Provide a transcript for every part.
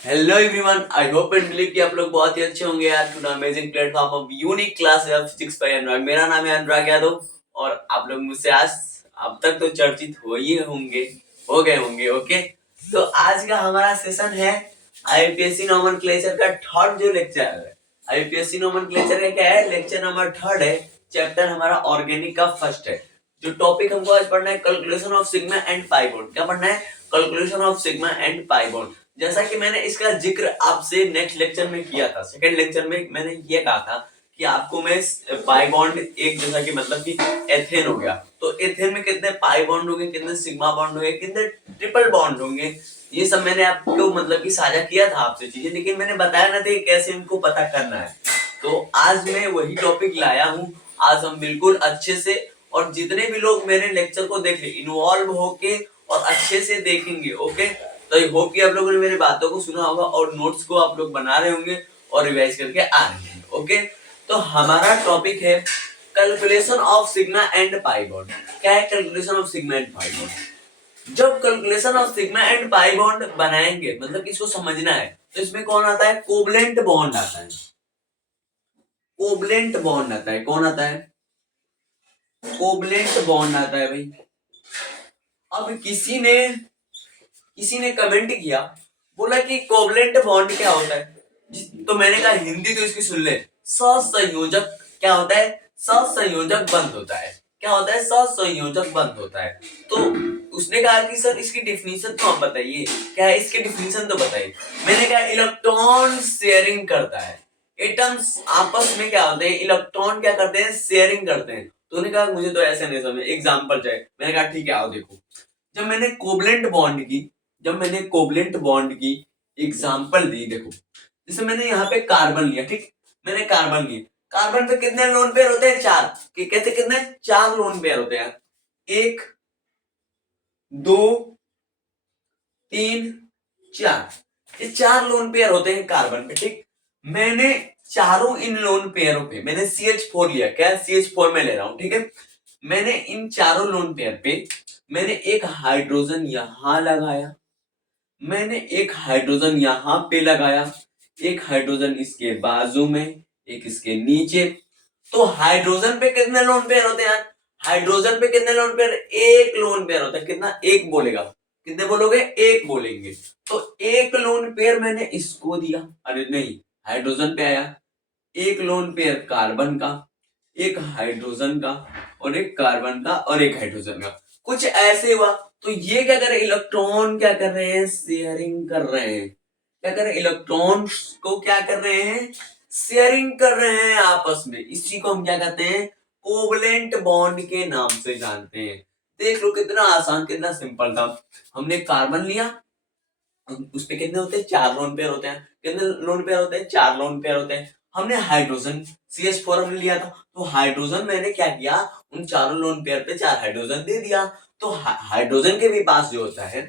Hello everyone, I hope and believe कि आप लोग बहुत ही अच्छे होंगे यार। To amazing platform of unique class of physics by Anurag. मेरा नाम है अनुराग यादव और आप लोग मुझसे आज अब तक तो चर्चित हो गए होंगे। ओके, तो आज का हमारा सेशन है आईपीएससी नोमेनक्लेचर का थर्ड जो लेक्चर है। आईपीएससी नोमेनक्लेचर का क्या है, लेक्चर नंबर थर्ड है। चैप्टर हमारा ऑर्गेनिक का फर्स्ट है। जो टॉपिक हमको आज पढ़ना है, calculation of sigma and pi bond. क्या पढ़ना है? Calculation of sigma and pi bond. जैसा कि मैंने इसका जिक्र आपसे नेक्स्ट लेक्चर में किया था, सेकंड लेक्चर में मैंने ये कहा था कि आपको मैं पाई बॉन्ड एक जैसा कि मतलब कि एथेन हो गया, तो एथेन में कितने पाई बॉन्ड होंगे, कितने सिग्मा बॉन्ड होंगे, कितने ट्रिपल बॉन्ड होंगे, ये सब मैंने आपको मतलब कि साझा किया था आपसे चीजें, लेकिन मैंने बताया ना था कि कैसे इनको पता करना है। तो आज मैं वही टॉपिक लाया हूँ। आज हम बिल्कुल अच्छे से, और जितने भी लोग मेरे लेक्चर को देख ले इन्वॉल्व होके और अच्छे से देखेंगे। ओके, तो आई होप कि आप लोगों ने मेरी बातों को सुना होगा और नोट्स को आप लोग बना रहे होंगे और रिवाइज करके आ रहे हैं। ओके, तो हमारा टॉपिक है calculation of sigma and pi bond. क्या है calculation of sigma and pi bond? जब calculation of sigma and pi bond बनाएंगे, मतलब इसको समझना है, तो इसमें कौन आता है? कोवलेंट बॉन्ड आता है। कोवलेंट बॉन्ड आता है। कौन आता है? कोवलेंट बॉन्ड आता है भाई। अब किसी ने कमेंट किया, बोला कि कोवलेंट बॉन्ड क्या होता है? तो मैंने कहा हिंदी तो इसकी सुन ले। सहसंयोजक क्या होता है? सहसंयोजक बंध होता है। क्या होता है? सहसंयोजक बंध होता है। तो उसने कहा कि सर इसकी डिफिनीशन तो आप बताइए, क्या है इसकी डिफिनीशन तो बताइए। मैंने कहा इलेक्ट्रॉन शेयरिंग करता है। एटम्स आपस में क्या होते हैं? इलेक्ट्रॉन क्या करते हैं? शेयरिंग करते हैं। तो उन्होंने कहा मुझे तो ऐसे नहीं समझ, एग्जाम्पल चाहिए। मैंने कहा ठीक है, आओ देखो। जब मैंने कोवलेंट बॉन्ड की एग्जांपल दी, देखो जैसे मैंने यहाँ पे कार्बन लिया, ठीक, मैंने कार्बन लिया। कार्बन पे कितने लोन पेयर होते हैं? चार। कैसे कितने? चार लोन पेयर होते हैं। एक, दो, तीन, चार। ये चार लोन पेयर होते हैं कार्बन पे, ठीक। मैंने चारों इन लोन पेयरों पे मैंने CH4 लिया। क्या? CH4 में ले रहा हूं, ठीक है। मैंने इन चारों लोन पेयर पे मैंने एक हाइड्रोजन यहां लगाया, मैंने एक हाइड्रोजन यहां पे लगाया, एक हाइड्रोजन इसके बाजू में, एक इसके नीचे। तो हाइड्रोजन पे कितने लोन पेयर होते हैं? हाइड्रोजन पे कितने लोन पेयर? एक लोन पेयर होता है। कितना? एक बोलेगा। कितने बोलोगे? एक बोलेंगे। तो एक लोन पेयर मैंने इसको दिया, अरे नहीं, हाइड्रोजन पे आया। एक लोन पेयर कार्बन का, एक हाइड्रोजन का, और एक कार्बन का, और एक हाइड्रोजन का। कुछ ऐसे हुआ। तो ये क्या कर रहे हैं? इलेक्ट्रॉन क्या कर रहे हैं? शेयरिंग कर रहे हैं। क्या कर रहे हैं? इलेक्ट्रॉन को क्या कर रहे हैं? शेयरिंग कर रहे हैं आपस में। इसी को हम क्या कहते हैं? कोवलेंट बॉन्ड के नाम से जानते हैं। देख लो कितना आसान, कितना सिंपल था। हमने कार्बन लिया, उस पे कितने होते हैं? चार लोन पेयर होते हैं। कितने लोन पेयर होते हैं? चार लोन पेयर होते हैं। हमने हाइड्रोजन CH4 हमने लिया था, तो हाइड्रोजन मैंने क्या किया? उन चारों लोन पेयर पे चार हाइड्रोजन दे दिया। तो हाइड्रोजन के भी पास जो होता है,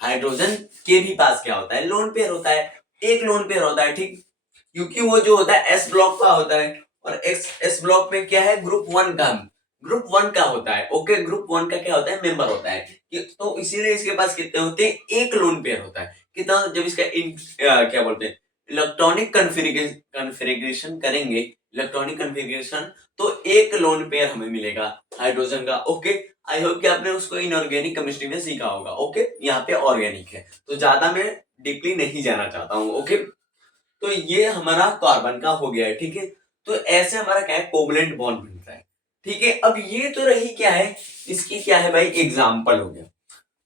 हाइड्रोजन के भी पास क्या होता है? लोन पेयर होता है। एक लोन पेयर होता है, ठीक, क्योंकि वो जो होता है S ब्लॉक का होता है, और S ब्लॉक में क्या है? ग्रुप 1 का होता है। ओके, ग्रुप 1 का क्या होता है? मेंबर होता है। तो इसीलिए इसके पास कितने होते हैं? एक लोन पेयर होता है। कितना? जब इसका क्या बोलते हैं, इलेक्ट्रॉनिक कन्फिग्रेशन करेंगे, इलेक्ट्रॉनिक कन्फिग्रेशन, तो एक लोन पेयर हमें मिलेगा हाइड्रोजन का। ओके, आई होप कि आपने उसको इनऑर्गेनिक केमिस्ट्री में सीखा होगा। ओके, यहाँ पे ऑर्गेनिक है, तो ज्यादा मैं डीपली नहीं जाना चाहता हूँ। ओके, तो ये हमारा कार्बन का हो गया है, ठीक है। तो ऐसे हमारा क्या है? कोवलेंट बॉन्ड बनता है, ठीक है। अब ये तो रही क्या है, इसकी क्या है भाई? एग्जाम्पल हो गया।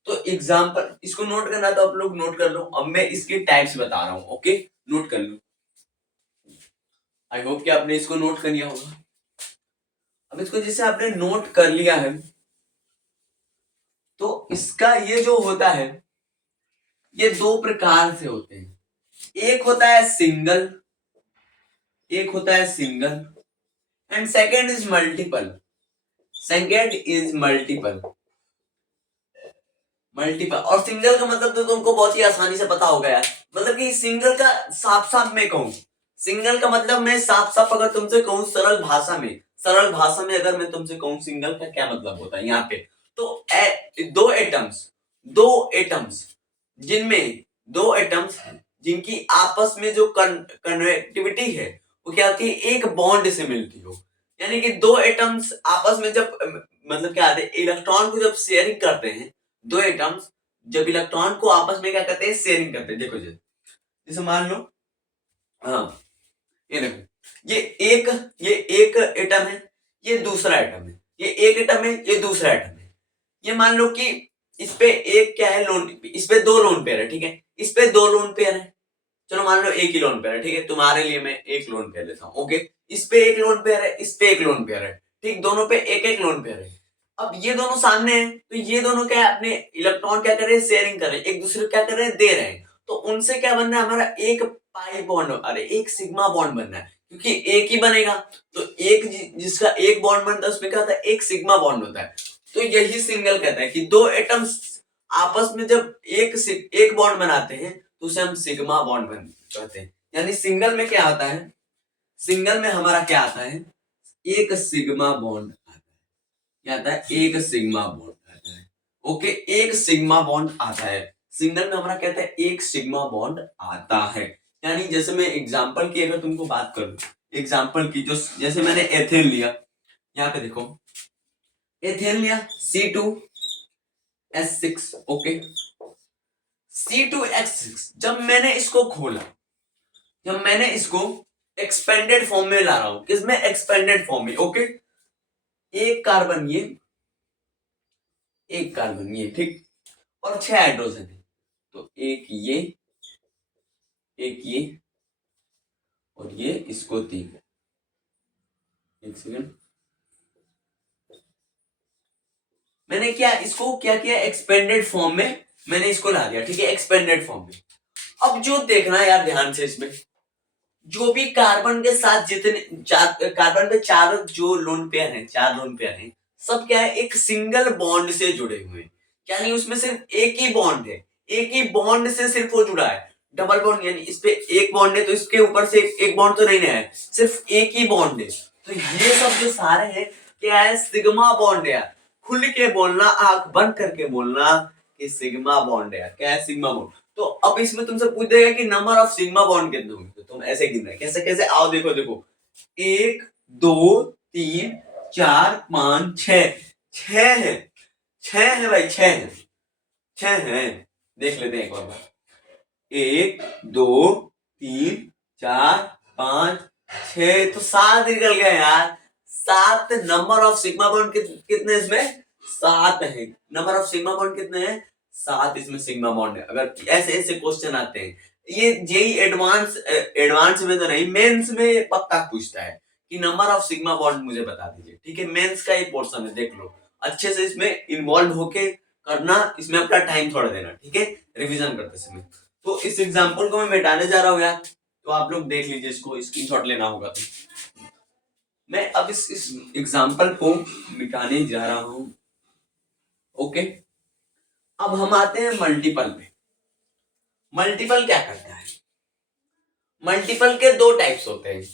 तो एग्जाम्पल इसको नोट करना, तो आप लोग नोट कर लो। अब मैं इसके टाइप्स बता रहा हूं। ओके, नोट कर लो। आई होप कि आपने इसको नोट कर लिया होगा। अब इसको जैसे आपने नोट कर लिया है, तो इसका ये जो होता है, ये दो प्रकार से होते हैं। एक होता है सिंगल, एक होता है single, and second is multiple. Second is multiple. और सिंगल का मतलब तो तुमको बहुत ही आसानी से पता होगा यार। मतलब कि सिंगल का साफ साफ मैं कहूं, सिंगल का मतलब मैं साफ साफ अगर तुमसे कहूं सरल भाषा में अगर मैं तुमसे कहूं सिंगल का क्या मतलब होता है यहाँ पे, तो दो एटम्स जिनमें दो एटम्स जिनकी आपस में जो कन्वेक्टिविटी है वो क्या होती है, एक बॉन्ड से मिलती हो। यानी कि दो एटम्स आपस में जब मतलब क्या होता है, इलेक्ट्रॉन को जब शेयरिंग करते हैं, दो एटम्स जब इलेक्ट्रॉन को आपस में क्या करते हैं, शेयरिंग करते हैं। देखो जैसे मान लो, हाँ ये देखो, ये एक ये एक एटम है, ये दूसरा एटम है, ये एक एटम है, ये दूसरा एटम है। ये मान लो कि इस पे एक क्या है, लोन, इस पे दो लोन पेयर है, ठीक है, इस पे दो लोन पेयर है। चलो मान लो एक ही लोन पेयर है, ठीक है, तुम्हारे लिए मैं एक लोन पेयर लेता हूँ, ओके। इस पे एक लोन पेयर है, इस पे एक लोन पेयर है, ठीक, दोनों पे एक एक लोन पेयर है। अब ये दोनों सामने हैं, तो ये दोनों क्या है, अपने इलेक्ट्रॉन क्या कर रहे हैं, शेयरिंग कर रहे हैं, एक दूसरे को क्या कर रहे हैं, दे रहे हैं। तो उनसे क्या बनना है, हमारा एक पाई बॉन्ड, अरे एक सिग्मा बॉन्ड बनना है, क्योंकि एक ही बनेगा। तो एक जिसका एक बॉन्ड बनता है उसमें क्या होता है, एक सिग्मा बॉन्ड होता है। तो यही सिंगल कहता है कि दो एटम्स आपस में जब एक बॉन्ड बनाते हैं तो उसे हम सिग्मा बॉन्ड कहते हैं। यानी सिंगल में क्या आता है, सिंगल में हमारा क्या आता है, एक सिग्मा बॉन्ड आता है। क्या आता है, एक सिग्मा बॉन्ड आता है, ओके, एक सिग्मा बॉन्ड आता है। सिंगल में हमारा क्या आता है, एक सिग्मा बॉन्ड आता है। यानी जैसे मैं एग्जांपल की अगर तुमको बात करूं, एग्जांपल की, जो जैसे मैंने एथेन लिया, यहाँ पे देखो एथेन लिया C2H6, ओके। C2H6 जब मैंने इसको खोला, जब मैंने इसको एक्सपेंडेड फॉर्म में ला रहा हूं, किसमें, एक्सपेंडेड फॉर्म में, ओके। एक कार्बन ये, एक कार्बन ये, ठीक, और 6 हाइड्रोजन है। तो एक ये और ये, इसको 3, एक सेकंड, मैंने क्या इसको क्या किया, एक्सपेंडेड फॉर्म में मैंने इसको ला दिया, ठीक है, एक्सपेंडेड फॉर्म में। अब जो देखना है यार ध्यान से, इसमें जो भी कार्बन के साथ जितने कार्बन पे चार जो लोन पेयर हैं, चार लोन पेयर हैं, सब क्या है, एक सिंगल बॉन्ड से जुड़े हुए हैं। यानी उसमें सिर्फ एक ही बॉन्ड है, एक ही बॉन्ड से सिर्फ वो जुड़ा है। डबल बॉन्ड यानी इस पे एक बॉन्ड है तो इसके ऊपर से एक बॉन्ड तो नहीं है, सिर्फ एक ही बॉन्ड है। तो ये सब जो सारे हैं क्या है, सिग्मा बॉन्ड है यार। खुल के बोलना, आंख बंद करके बोलना कि सिग्मा बॉन्ड है यार, क्या है, सिग्मा बॉन्ड। तो अब इसमें तुमसे पूछ देगा कि नंबर ऑफ सिग्मा बॉन्ड कितने होंगे, तो तुम ऐसे गिनना है, कैसे कैसे, आओ देखो देखो, 1 2 3 4 5 6, 6 है, 6 है भाई, 6 है, 6 है। देख लेते हैं एक बार, 1 2 3 4 5 6, तो 7 निकल गए यार। 7 नंबर ऑफ सिग्मा बॉन्ड कितने इसमें, 7 है। नंबर ऑफ सिग्मा बॉन्ड कितने हैं, 7 इसमें सिग्मा बॉन्ड है। अगर ऐसे ऐसे क्वेश्चन आते हैं, ये जेई एडवांस में तो नहीं, मेंस में पक्का पूछता है कि नंबर ऑफ सिग्मा बॉन्ड मुझे बता दीजिए, ठीक है, मेंस का ये पोर्शन है, देख लो अच्छे से, इसमें इन्वॉल्व होके करना, इसमें अपना टाइम थोड़ा देना, ठीक है, रिवीजन करते समय। तो इस एग्जांपल को मैं मिटाने जा रहा हूं यार, तो आप लोग देख लीजिए, इसको स्क्रीनशॉट लेना होगा। तो मैं अब इस एग्जांपल को मिटाने जा रहा हूं, ओके। अब हम आते हैं मल्टीपल पे। मल्टीपल क्या करता है, मल्टीपल के दो टाइप्स होते हैं।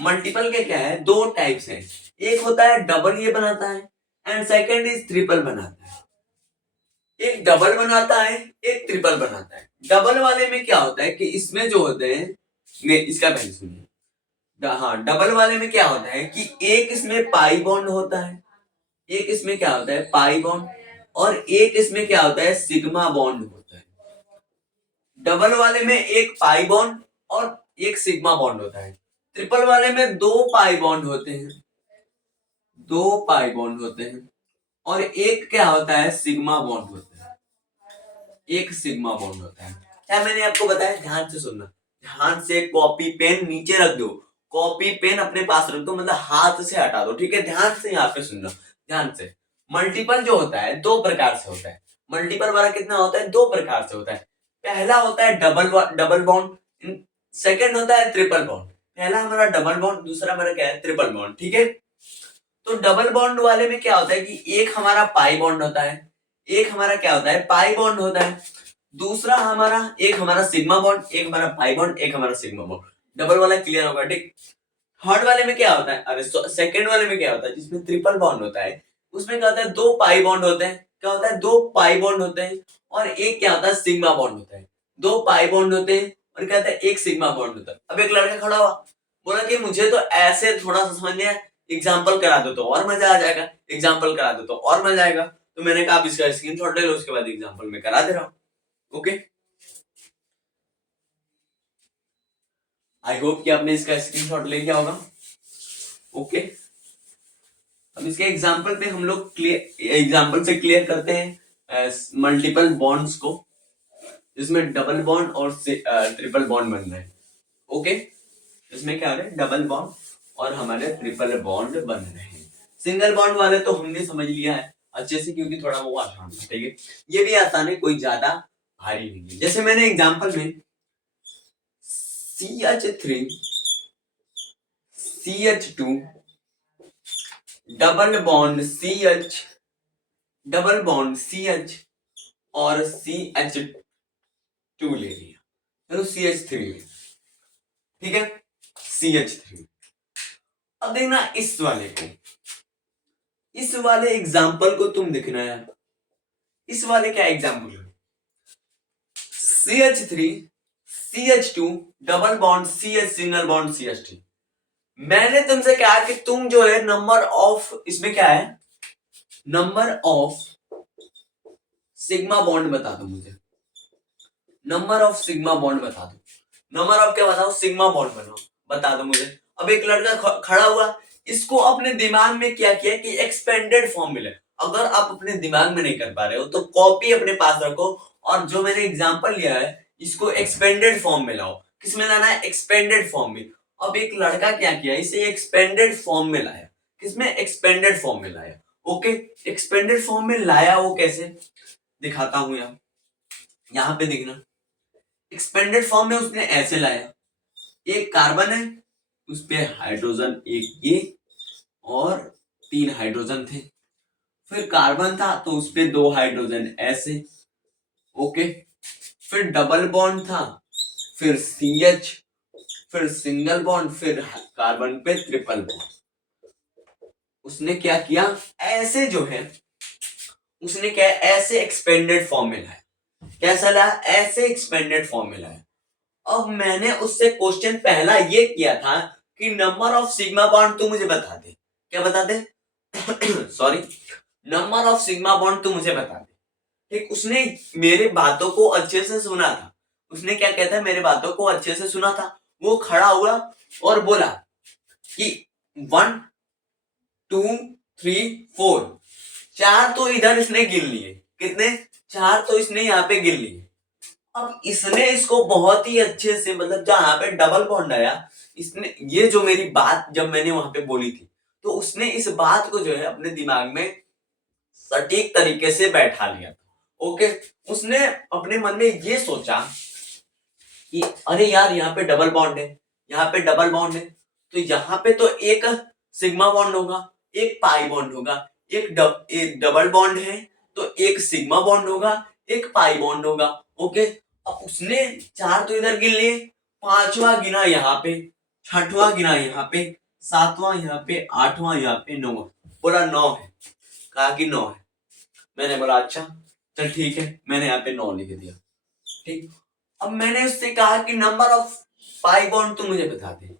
मल्टीपल के क्या है, दो टाइप्स हैं। एक होता है डबल, ये बनाता है, एंड सेकंड इज ट्रिपल बनाता है। एक डबल बनाता है, एक ट्रिपल बनाता है। डबल वाले में क्या होता है कि इसमें जो होते हैं, इसका पहले सुनिए, हाँ, डबल वाले में क्या होता है कि एक इसमें पाई बॉन्ड होता है, एक इसमें क्या होता है, पाई बॉन्ड, और एक इसमें क्या होता है, सिग्मा बॉन्ड होता है। डबल वाले में एक पाई बॉन्ड और एक सिग्मा बॉन्ड होता है। ट्रिपल वाले में दो पाई बॉन्ड होते हैं, दो पाई बॉन्ड होते हैं, और एक क्या होता है, सिग्मा बॉन्ड होता है, एक सिग्मा बॉन्ड होता है। क्या मैंने आपको बताया, ध्यान से सुनना, ध्यान से, कॉपी पेन नीचे रख दो, कॉपी पेन अपने पास रख दो, मतलब हाथ से हटा दो, ठीक है, ध्यान से यहाँ पे सुनना, ध्यान से। मल्टीपल जो होता है दो प्रकार से होता है। मल्टीपल वाला कितना होता है, दो प्रकार से होता है। पहला होता है डबल बॉन्ड, सेकंड होता है ट्रिपल बॉन्ड। पहला हमारा डबल बॉन्ड, दूसरा हमारा क्या है, ट्रिपल बॉन्ड, ठीक है। तो डबल बॉन्ड वाले में क्या होता है कि एक हमारा पाई बॉन्ड होता है, एक हमारा क्या होता है, पाई बॉन्ड होता है, दूसरा हमारा, एक हमारा सिग्मा बॉन्ड, एक हमारा पाई बॉन्ड, एक हमारा सिग्मा बॉन्ड। डबल वाला क्लियर होगा, ठीक। थर्ड वाले में क्या होता है, अरे सेकंड वाले में क्या होता है, जिसमें ट्रिपल बॉन्ड होता है, उसमें क्या होता है, दो पाई बॉन्ड होते हैं। क्या होता है, दो पाई बॉन्ड होते हैं, और एक क्या होता है, सिग्मा बॉन्ड होता है। दो पाई बॉन्ड होते हैं और कहता है एक सिग्मा बॉन्ड होता है। अब एक लड़का खड़ा हुआ, बोला कि मुझे तो ऐसे थोड़ा सा समझ नहीं आया, एग्जाम्पल करा दो तो और मजा आ जाएगा, एग्जाम्पल करा दो तो और मजा आएगा। तो मैंने कहा आप इसका स्क्रीनशॉट ले लो, उसके बाद एग्जाम्पल में करा दे रहा हूं। ओके, आई होप कि आपने इसका स्क्रीनशॉट ले लिया होगा। ओके, अब इसके एग्जाम्पल पे हम लोग एग्जाम्पल से क्लियर करते हैं मल्टीपल बॉन्ड्स को, जिसमें डबल बॉन्ड और ट्रिपल बॉन्ड बन रहे हैं। ओके, इसमें क्या हो रहा है, डबल बॉन्ड और हमारे ट्रिपल बॉन्ड बन रहे हैं। सिंगल बॉन्ड वाले तो हमने समझ लिया है अच्छे से, क्योंकि थोड़ा वो आसान है। ठीक है, ये भी आसान है, कोई ज्यादा भारी नहीं है। जैसे मैंने एग्जाम्पल में CH3 CH2 double bond CH double bond CH और CH2 ले लिया, चलो CH3 ले, ठीक है, CH3। अब देखना इस वाले को, इस वाले एग्जाम्पल को तुम देखना है। इस वाले क्या एग्जाम्पल है, CH3 CH2 double bond CH single bond CH3। मैंने तुमसे कहा कि तुम जो है नंबर ऑफ, इसमें क्या है, नंबर ऑफ सिग्मा बॉन्ड बता दो मुझे, नंबर ऑफ सिग्मा बॉन्ड बता दो, नंबर ऑफ क्या बताओ, सिग्मा बॉन्ड बनाओ, बता दो मुझे। अब एक लड़का खड़ा हुआ, इसको अपने दिमाग में क्या किया कि एक्सपेंडेड फॉर्म मिले। अगर आप अपने दिमाग में नहीं कर पा रहे हो तो कॉपी अपने पास रखो, और जो मैंने एग्जांपल लिया है इसको एक्सपेंडेड फॉर्म में लाओ। किसमें लाना है, एक्सपेंडेड फॉर्म में। अब एक लड़का क्या किया, इसे एक्सपेंडेड फॉर्म में लाया। किसमें, एक्सपेंडेड फॉर्म में लाया। ओके, एक्सपेंडेड फॉर्म में लाया, वो कैसे दिखाता हूं यार, यहां पे देखना। एक्सपेंडेड फॉर्म में उसने ऐसे लाया, एक कार्बन है, उस पे हाइड्रोजन एक ये और 3 हाइड्रोजन थे, फिर कार्बन था तो उस पे 2 हाइड्रोजन ऐसे। ओके, फिर डबल बॉन्ड था, फिर CH, फिर सिंगल बॉन्ड, फिर कार्बन पे ट्रिपल बॉन्ड। उसने क्या किया, ऐसे जो है उसने क्या, ऐसे एक्सपेंडेड फॉर्म में लाया। कैसा लाया, ऐसे एक्सपेंडेड फॉर्म में लाया। अब मैंने उससे क्वेश्चन पहला ये किया था कि नंबर ऑफ सिग्मा बॉन्ड तू मुझे बता दे। क्या बता दे sorry, number of sigma bond तू मुझे बता दे। ठीक, उसने मेरे बातों को अच्छे से सुना था। उसने क्या कहता है, मेरे बातों को अच्छे से सुना था। वो खड़ा हुआ और बोला कि 1 2 3 4, 4 तो इधर इसने गिन लिए। कितने, 4 तो इसने यहाँ पे गिन लिए। अब इसने इसको बहुत ही अच्छे से, मतलब जहां पे डबल बॉन्ड आया, इसने ये जो मेरी बात जब मैंने वहां पे बोली थी, तो उसने इस बात को जो है अपने दिमाग में सटीक तरीके से बैठा लिया। ओके, उसने अपने मन में ये सोचा कि अरे यार यहाँ पे डबल बॉन्ड है, यहाँ पे डबल बॉन्ड है, तो यहाँ पे तो एक सिग्मा बॉन्ड होगा, एक पाई बॉन्ड होगा, एक डबल बॉन्ड है तो एक सिग्मा बॉन्ड होगा, एक पाई बॉन्ड होगा। ओके, अब उसने 4 तो इधर गिन लिए, 5वां गिना यहाँ पे, 6वां गिना यहाँ पे, 7वां यहाँ पे, 8वां यहाँ पे, 9वां, बोला 9 है। कहा कि 9 है। मैंने बोला अच्छा चल ठीक है, मैंने यहाँ पे 9 लिख दिया। ठीक, अब मैंने उससे कहा कि नंबर ऑफ पाई बॉन्ड तू मुझे बता दे।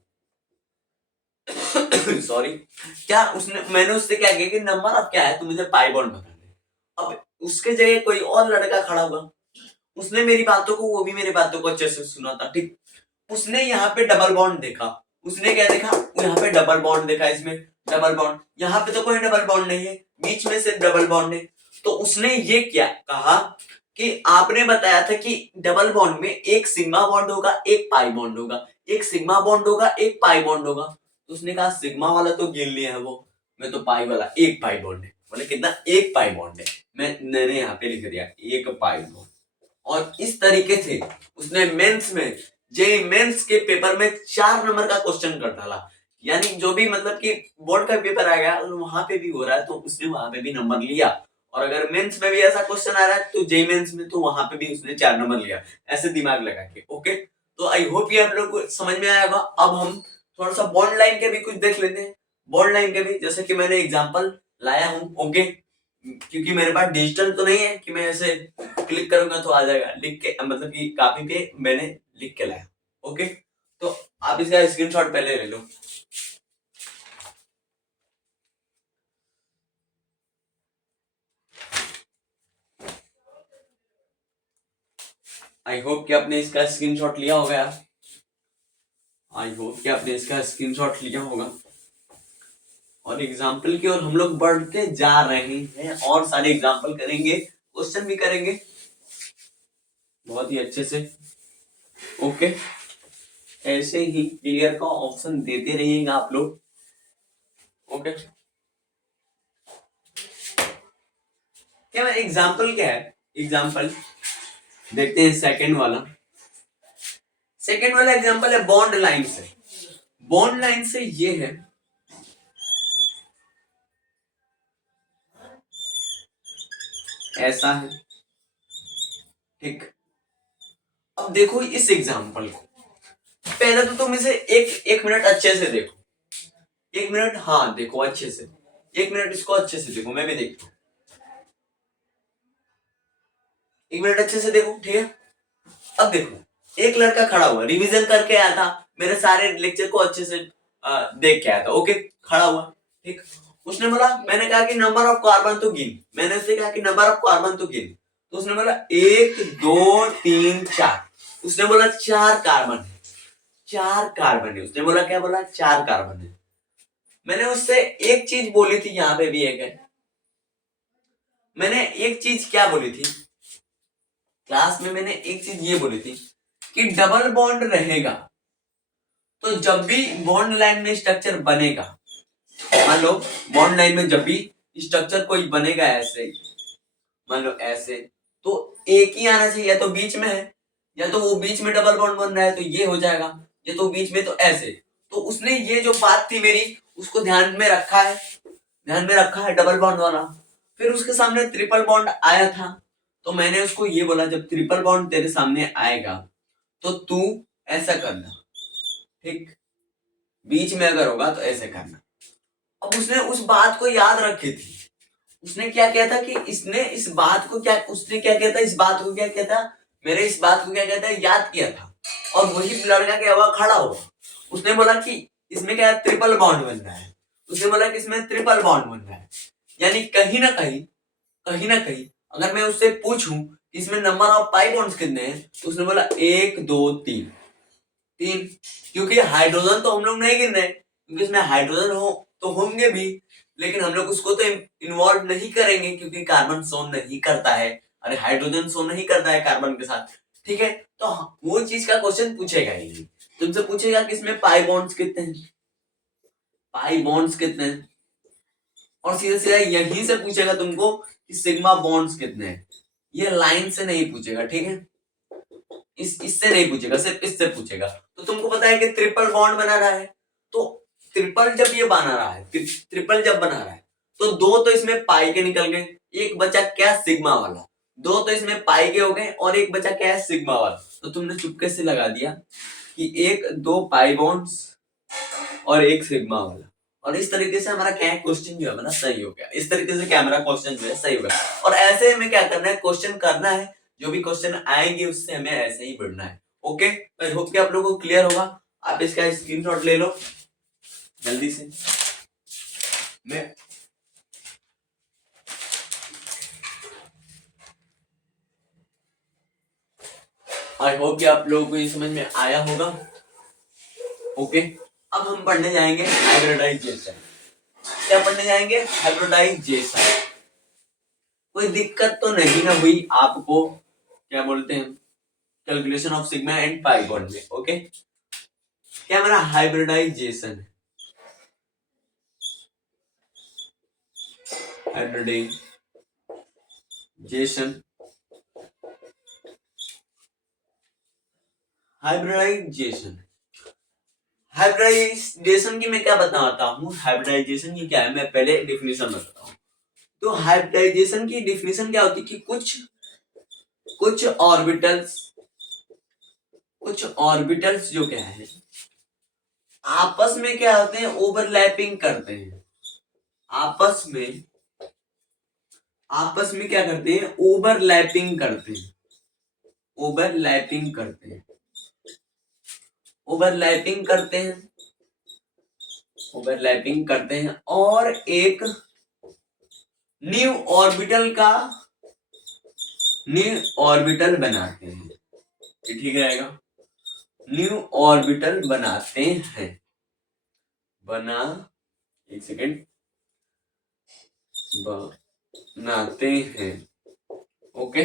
सॉरी, क्या उसने, मैंने उससे क्या किया कि नंबर ऑफ क्या है तू मुझे पाई बॉन्ड बता दे। अब उसके जगह कोई और लड़का खड़ा हुआ, उसने मेरी बातों को, वो भी मेरी बातों को अच्छे से सुना था। ठीक, उसने यहाँ पे डबल बॉन्ड देखा। उसने क्या देखा, यहाँ पे डबल बॉन्ड देखा, इसमें डबल बॉन्ड, यहाँ पे तो कोई डबल बॉन्ड नहीं है, बीच में सिर्फ डबल बॉन्ड है। तो उसने ये क्या कहा कि आपने बताया था कि डबल बॉन्ड में एक सिग्मा बॉन्ड होगा, एक पाई बॉन्ड होगा, एक सिग्मा बॉन्ड होगा, एक पाई बॉन्ड होगा। तो उसने कहा सिग्मा वाला तो गिन लिया है वो, मैं तो पाई वाला, एक पाई बॉन्ड है। बोले कितना, एक पाई बॉन्ड है। मैंने यहाँ पे लिख दिया एक पाई बॉन्ड। और इस तरीके से उसने मेंस में, जेईई मेंस के पेपर में 4 नंबर का क्वेश्चन कर डाला। यानी जो भी मतलब कि बोर्ड का पेपर आएगा वहां पे भी हो रहा है तो उसने वहां पे भी नंबर लिया, और अगर मेंस में भी ऐसा क्वेश्चन आ रहा है तो जेईई मेंस में तो वहां पे भी उसने 4 नंबर लिया, ऐसे दिमाग लगा के। ओके, तो आई होप ये आप लोग को समझ में आया होगा। अब हम थोड़ा सा बॉन्ड लाइन के भी कुछ देख लेते हैं। बॉन्ड लाइन के भी, जैसे कि मैंने एग्जाम्पल लाया हूं। ओके, क्योंकि मेरे पास डिजिटल तो नहीं है कि मैं ऐसे क्लिक करूंगा तो आ जाएगा, लिख के मतलब कि कॉपी पे मैंने लिख के लाया। ओके, तो आप इसका स्क्रीनशॉट पहले ले लो। आई होप कि आपने इसका स्क्रीनशॉट लिया होगा यार, आई होप कि आपने इसका स्क्रीनशॉट लिया होगा। और एग्जाम्पल की ओर हम लोग बढ़ते जा रहे हैं, और सारे एग्जाम्पल करेंगे, क्वेश्चन भी करेंगे बहुत ही अच्छे से। ओके, ऐसे ही क्लियर का ऑप्शन देते रहिएगा आप लोग। ओके, क्या एग्जाम्पल क्या है, एग्जाम्पल देखते हैं। सेकेंड वाला एग्जाम्पल है बॉन्ड लाइन से। बॉन्ड लाइन से ये है, ऐसा है, ठीक। अब देखो इस एग्जाम्पल को, पहले तो तुम इसे एक एक मिनट अच्छे से देखो, एक मिनट, हाँ देखो अच्छे से, एक मिनट इसको अच्छे से देखो, मैं भी देखता हूँ, एक मिनट अच्छे से देखो, ठीक है। अब देखो एक लड़का खड़ा हुआ, रिवीजन करके आया था, मेरे सारे लेक्चर को अच्छे से देख के आया था। ओके, खड़ा हुआ, ठीक। उसने बोला, मैंने कहा कि नंबर ऑफ कार्बन तो गिन, मैंने उससे कहा कि नंबर ऑफ कार्बन तो गिन, तो उसने बोला 1 2 3 4, उसने बोला 4 कार्बन है, 4 कार्बन है, उसने बोला, क्या बोला, 4 कार्बन है। मैंने उससे एक चीज बोली थी, यहाँ पे भी एक है, मैंने एक चीज क्या बोली थी क्लास में, मैंने एक चीज ये बोली थी कि डबल बॉन्ड रहेगा तो जब भी बॉन्ड लाइन में स्ट्रक्चर बनेगा, मान लो बॉन्ड लाइन में जब भी स्ट्रक्चर कोई बनेगा ऐसे, मान लो ऐसे, तो एक ही आना चाहिए, या तो बीच में है, या तो वो बीच में डबल बॉन्ड बन रहा है तो ये हो जाएगा, या तो बीच में, तो ऐसे। तो उसने ये जो बात थी मेरी उसको ध्यान में रखा है, ध्यान में रखा है डबल बॉन्ड वाला। फिर उसके सामने ट्रिपल बॉन्ड आया था, तो मैंने उसको ये बोला, जब ट्रिपल बॉन्ड तेरे सामने आएगा तो तू ऐसा करना, ठीक, बीच में अगर होगा तो ऐसे करना। अब उसने उस बात को याद रखी थी, उसने क्या किया था कि इसने इस बात को क्या, उसने क्या किया था, इस बात को क्या किया था, मेरे इस बात को क्या किया था, याद किया था। और वही लड़का क्या हुआ, खड़ा हुआ, उसने बोला कि इसमें क्या है, ट्रिपल बॉन्ड बन रहा है, उसने बोला कि इसमें ट्रिपल बॉन्ड बन रहा है। यानी कहीं ना कहीं, कहीं ना कहीं अगर मैं उससे पूछूं कि इसमें नंबर ऑफ पाई बॉन्ड्स कितने हैं, तो उसने बोला 1 2 3, 3, क्योंकि हाइड्रोजन तो हम लोग नहीं गिन रहे, क्योंकि इसमें हाइड्रोजन हो तो होंगे भी, लेकिन हम लोग उसको तो इन्वॉल्व नहीं करेंगे क्योंकि कार्बन शो नहीं करता है, अरे हाइड्रोजन शो नहीं करता है कार्बन के साथ, ठीक है। तो वो चीज का क्वेश्चन पूछेगा ही, तुमसे पूछेगा कि इसमें पाई बॉन्ड्स कितने हैं, पाई बॉन्ड्स कितने हैं, और सीधा सीधा यहीं से पूछेगा तुमको कि सिग्मा बॉन्ड्स कितने हैं। ये लाइन से नहीं पूछेगा, ठीक है, इससे नहीं पूछेगा, सिर्फ इससे पूछेगा। तो तुमको पता है कि ट्रिपल बॉन्ड बना रहा है, तो ट्रिपल जब ये बना रहा है, ट्रिपल जब बना रहा है, तो 2 तो इसमें पाई के निकल गए, एक बचा क्या, सिग्मा वाला, 2 तो इसमें पाई के हो गए, और एक बचा क्या है, सिग्मा वाला। तो तुमने चुपके से लगा दिया कि 1 2 पाई बॉन्ड्स और एक सिग्मा वाला, और इस तरीके से हमारा क्या क्वेश्चन जो है ना सही हो गया, इस तरीके से क्या हमारा क्वेश्चन जो है सही हो गया। और ऐसे हमें क्या करना है, क्वेश्चन करना है, जो भी क्वेश्चन आएंगे उससे हमें ऐसे ही बढ़ना है। ओके, आई होप कि आप लोगों को क्लियर होगा। आप इसका स्क्रीनशॉट ले लो जल्दी से। मैं आई होप कि आप लोगों को ये समझ में आया होगा। ओके, अब हम पढ़ने जाएंगे हाइब्रिडाइजेशन। क्या पढ़ने जाएंगे, हाइब्रिडाइजेशन। कोई दिक्कत तो नहीं ना हुई आपको, क्या बोलते हैं, calculation of sigma and pi bond में। ओके, क्या हमारा हाइब्रिडाइजेशन, हाइब्रिडाइजेशन, हाइब्रिडाइजेशन, हाइब्रिडाइजेशन की मैं क्या बताता हूँ, हाइब्रिडाइजेशन की क्या है, मैं पहले डिफिनेशन बताता हूँ। तो हाइब्रिडाइजेशन की डिफिनेशन क्या होती है कि कुछ कुछ ऑर्बिटल्स, कुछ ऑर्बिटल्स जो क्या है आपस में क्या होते हैं, ओवरलैपिंग करते हैं, आपस में आपस में क्या करते हैं, ओवरलैपिंग करते हैं, ओवरलैपिंग करते हैं, ओवरलैपिंग करते हैं, ओवरलैपिंग करते हैं और एक न्यू ऑर्बिटल का न्यू ऑर्बिटल बनाते हैं। ये ठीक रहेगा, न्यू ऑर्बिटल बनाते हैं, बना एक सेकेंड बनाते हैं। ओके,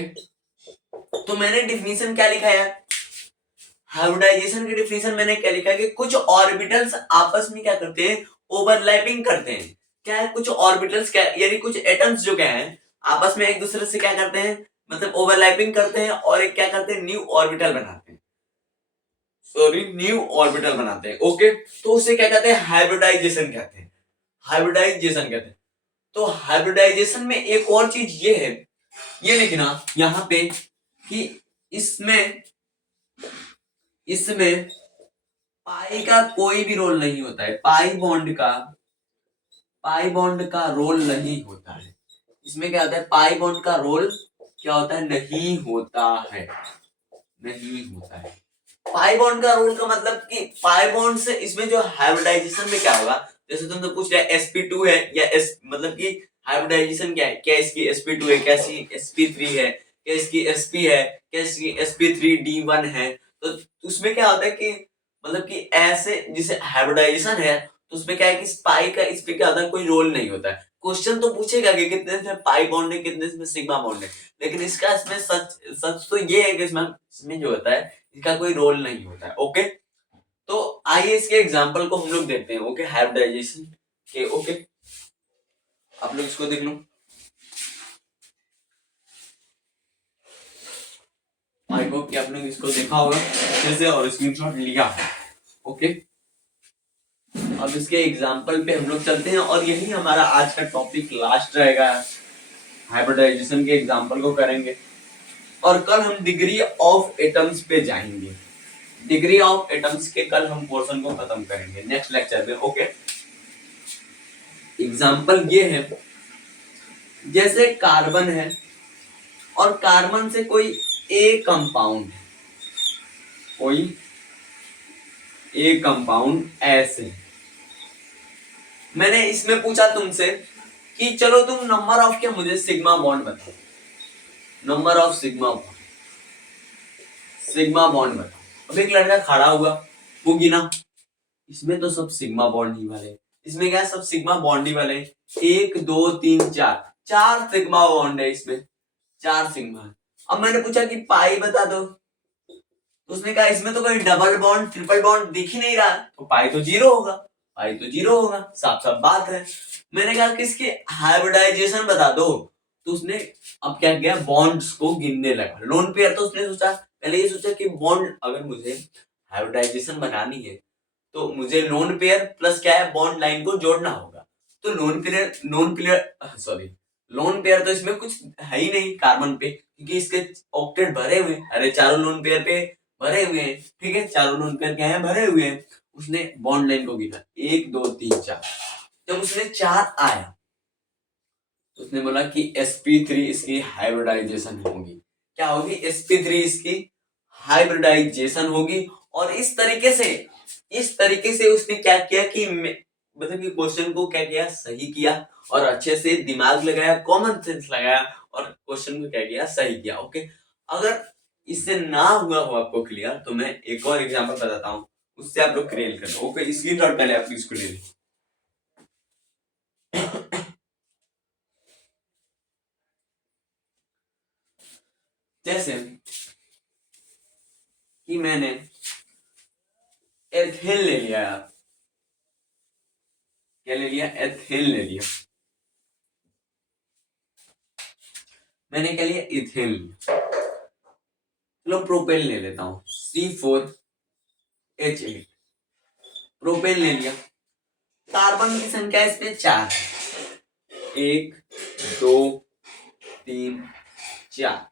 तो मैंने डिफिनीशन क्या लिखा है, हाइब्रिडाइजेशन की डिफिनीशन मैंने क्या लिखा है कि कुछ ऑर्बिटल्स आपस में क्या करते हैं, ओवरलैपिंग करते हैं। क्या है, कुछ ऑर्बिटल्स क्या, यानी कुछ एटम्स जो क्या है आपस में एक दूसरे से क्या करते हैं, मतलब ओवरलैपिंग करते हैं और एक क्या करते हैं, न्यू ऑर्बिटल बनाते हैं, सॉरी न्यू ऑर्बिटल बनाते हैं। ओके, तो उसे क्या कहते हैं, हाइब्रिडाइजेशन कहते हैं, हाइब्रिडाइजेशन कहते हैं। तो हाइब्रिडाइजेशन में एक और चीज ये है, ये लिखना यहां पे कि इसमें इसमें पाई का कोई भी रोल नहीं होता है, पाई बॉन्ड का रोल नहीं होता है। इसमें क्या होता है, पाई बॉन्ड का रोल क्या होता है, नहीं होता है, नहीं होता है। पाई बॉन्ड का रोल का मतलब कि पाई बॉन्ड से इसमें जो हाइब्रिडाइजेशन में क्या होगा, जैसे तुम तो पूछ रहे sp2 है या s, मतलब कि हाइब्रिडाइजेशन क्या है, क्या इसकी sp2 है, क्या इसकी sp3 है, क्या इसकी sp है, क्या इसकी sp3d1 है। तो उसमें क्या होता है कि मतलब कि ऐसे जिसे हाइब्रिडाइजेशन है तो उसमें क्या है कि पाई का इस पे क्या होता है, कोई रोल नहीं होता है। क्वेश्चन तो पूछेगा कि कितने में पाई बॉन्ड है, कितने में सिग्मा बॉन्ड है, लेकिन इसका इसमें सच सच तो ये है कि इसमें जो होता है इसका कोई रोल नहीं होता है। ओके, तो आइए इसके एग्जांपल को हम लोग देखते हैं। ओके, हाइब्रिडाइजेशन के। ओके, आप लोग इसको देख लो, आई होप कि आप लोग इसको देखा होगा अच्छे से और स्क्रीनशॉट लिया। ओके, अब इसके एग्जांपल पे हम लोग चलते हैं और यही हमारा आज का टॉपिक लास्ट रहेगा, हाइब्रिडाइजेशन के एग्जांपल को करेंगे और कल हम डिग्री ऑफ एटम्स पे जाएंगे। डिग्री ऑफ एटम्स के कल हम पोर्शन को खत्म करेंगे नेक्स्ट लेक्चर में। ओके, एग्जांपल ये है, जैसे कार्बन है और कार्बन से कोई ए कंपाउंड, कोई ए कंपाउंड ऐसे, मैंने इसमें पूछा तुमसे कि चलो तुम नंबर ऑफ क्या मुझे सिग्मा बॉन्ड बताओ, नंबर ऑफ सिग्मा बॉन्ड बताओ। अब एक लड़का खड़ा हुआ, वो गिना, इसमें तो सब सिग्मा बॉन्ड ही वाले, इसमें क्या सब सिग्मा बॉन्ड ही वाले, 1 2 3 4, 4 सिग्मा बॉन्ड है इसमें, 4 सिग्मा। अब मैंने पूछा कि पाई बता दो, तो उसने कहा इसमें तो कोई डबल बॉन्ड ट्रिपल बॉन्ड दिख ही नहीं रहा, तो पाई तो जीरो होगा, पाई तो जीरो होगा, साफ साफ बात है। मैंने कहा कि इसकी हाइब्रिडाइजेशन बता दो, तो उसने अब क्या किया, बॉन्ड्स को गिनने लगा। लोन पेयर तो उसने सोचा, पहले ये सोचा कि बॉन्ड अगर मुझे हाइब्रिडाइजेशन बनानी है तो मुझे लोन पेयर प्लस क्या है, बॉन्ड लाइन को जोड़ना होगा। तो लोन पेयर तो इसमें कुछ है ही नहीं कार्बन पे, क्योंकि इसके ऑक्टेट भरे हुए, अरे चारों लोन पेयर पे भरे हुए हैं, ठीक है, चारों लोन पेयर क्या है, भरे हुए हैं। उसने बॉन्ड लाइन को गिना, 1 2 3 4, जब उसने 4 आया तो उसने बोला कि sp3 इसकी हाइब्रिडाइजेशन होगी। क्या होगी, sp3 इसकी हाइब्रिडाइजेशन होगी। और इस तरीके से उसने क्या किया कि मतलब कि क्वेश्चन को क्या किया, सही किया और अच्छे से दिमाग लगाया, कॉमन सेंस लगाया और क्वेश्चन को क्या किया, सही किया। ओके, अगर इससे ना हुआ हो आपको क्लियर तो मैं एक और एग्जांपल बताता हूँ, उससे आप लोग क्लियर कर लो। ओके, स्क्रीनशॉट पहले आप इसको ले लो। जैसे कि मैंने एथेन ले लिया यार, क्या ले लिया, एथेन ले लिया, मैंने क्या लिया, इथेन। चलो प्रोपेन ले लेता हूं, C4H8, प्रोपेन ले लिया। कार्बन की संख्या इसमें 4 है, 1 2 3 4,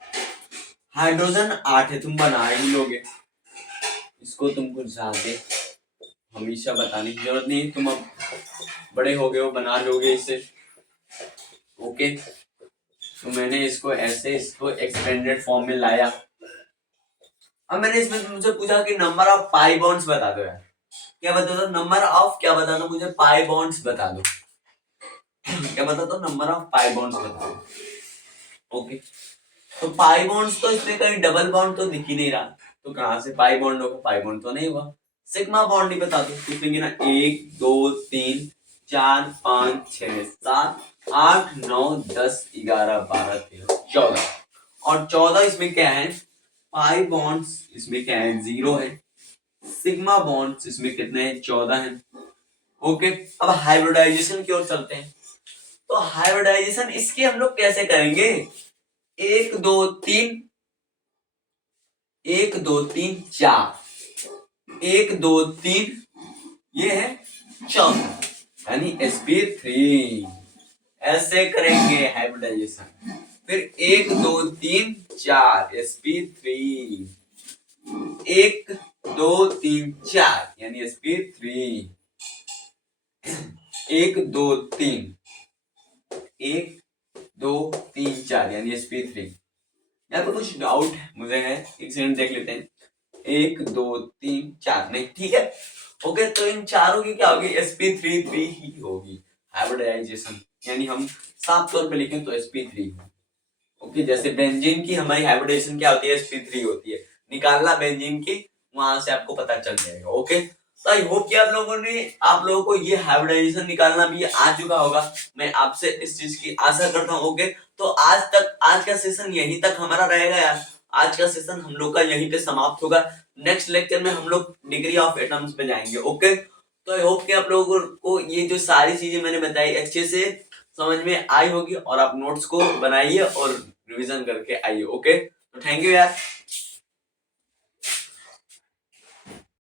हाइड्रोजन 8 है, तुम बना ही लोगे इसको, तुमको ज्यादा हमेशा बताने की जरूरत नहीं, तुम अब बड़े हो गए हो, बना लोगे इसे। ओके, तो मैंने इसको ऐसे इसको एक्सपेंडेड फॉर्म में लाया। अब मैंने इसमें मुझे पूछा कि नंबर ऑफ पाई बॉन्ड्स बता दो यार। क्या बता दो? नंबर ऑफ क्या बता दो मुझे? पाई बॉन्ड्स बता दो। क्या बता दो? नंबर ऑफ पाई बॉन्ड्स बता दो। ओके, तो पाई बॉन्ड्स तो इसमें कहीं डबल बॉन्ड तो दिख ही नहीं रहा, तो कहां से पाई बॉन्ड होगा? पाई बॉन्ड तो नहीं हुआ। सिग्मा बॉन्ड ही बता दो। कितने गिना? 1 2 3 4 5 6 7 8 9 10 11 12 13 14। और 14 इसमें क्या है? पाई बॉन्ड्स इसमें क्या है? 0 है। सिग्मा बॉन्ड्स इसमें कितने हैं? 14 है। ओके, अब हाइब्रिडाइजेशन की ओर चलते हैं। तो हाइब्रिडाइजेशन इसकी हम लोग कैसे करेंगे? 1 2 3 1 2 3 4 1 2 3 ये है 4 यानी sp3। ऐसे करेंगे हाइब्रिडाइजेशन। फिर 1 2 3 4 sp3 1 2 3 4 यानी sp3 1 2 3 1 2 3 4 यानी sp3। यहाँ पे कुछ डाउट मुझे है, एक सेकंड देख लेते हैं। 1 2 3 4 नहीं, ठीक है। ओके, तो इन चारों की क्या होगी? sp3 ही होगी हाइब्रिडाइजेशन, यानी हम साफ तौर पे लिखें तो sp3। ओके, जैसे बेंजीन की हमारी हाइब्रिडाइजेशन क्या होती है? sp3 होती है। निकालना बेंजीन की, वहां से आपको पता चल जाएगा। ओके, तो आई होप कि आप लोगों को ये हाइब्रिडाइजेशन निकालना भी आ चुका होगा। मैं आपसे इस चीज की आशा करता हूँ। ओके, तो आज का सेशन यहीं तक हमारा रहेगा यार। आज का सेशन हम लोग का यहीं पे समाप्त होगा। नेक्स्ट लेक्चर में हम लोग डिग्री ऑफ एटम्स पे जाएंगे। ओके, तो आई होप कि आप लोगों को ये जो सारी चीजें मैंने बताई अच्छे से समझ में आई होगी, और आप नोट्स को बनाइए और रिवीजन करके आइए। ओके, तो थैंक यू यार।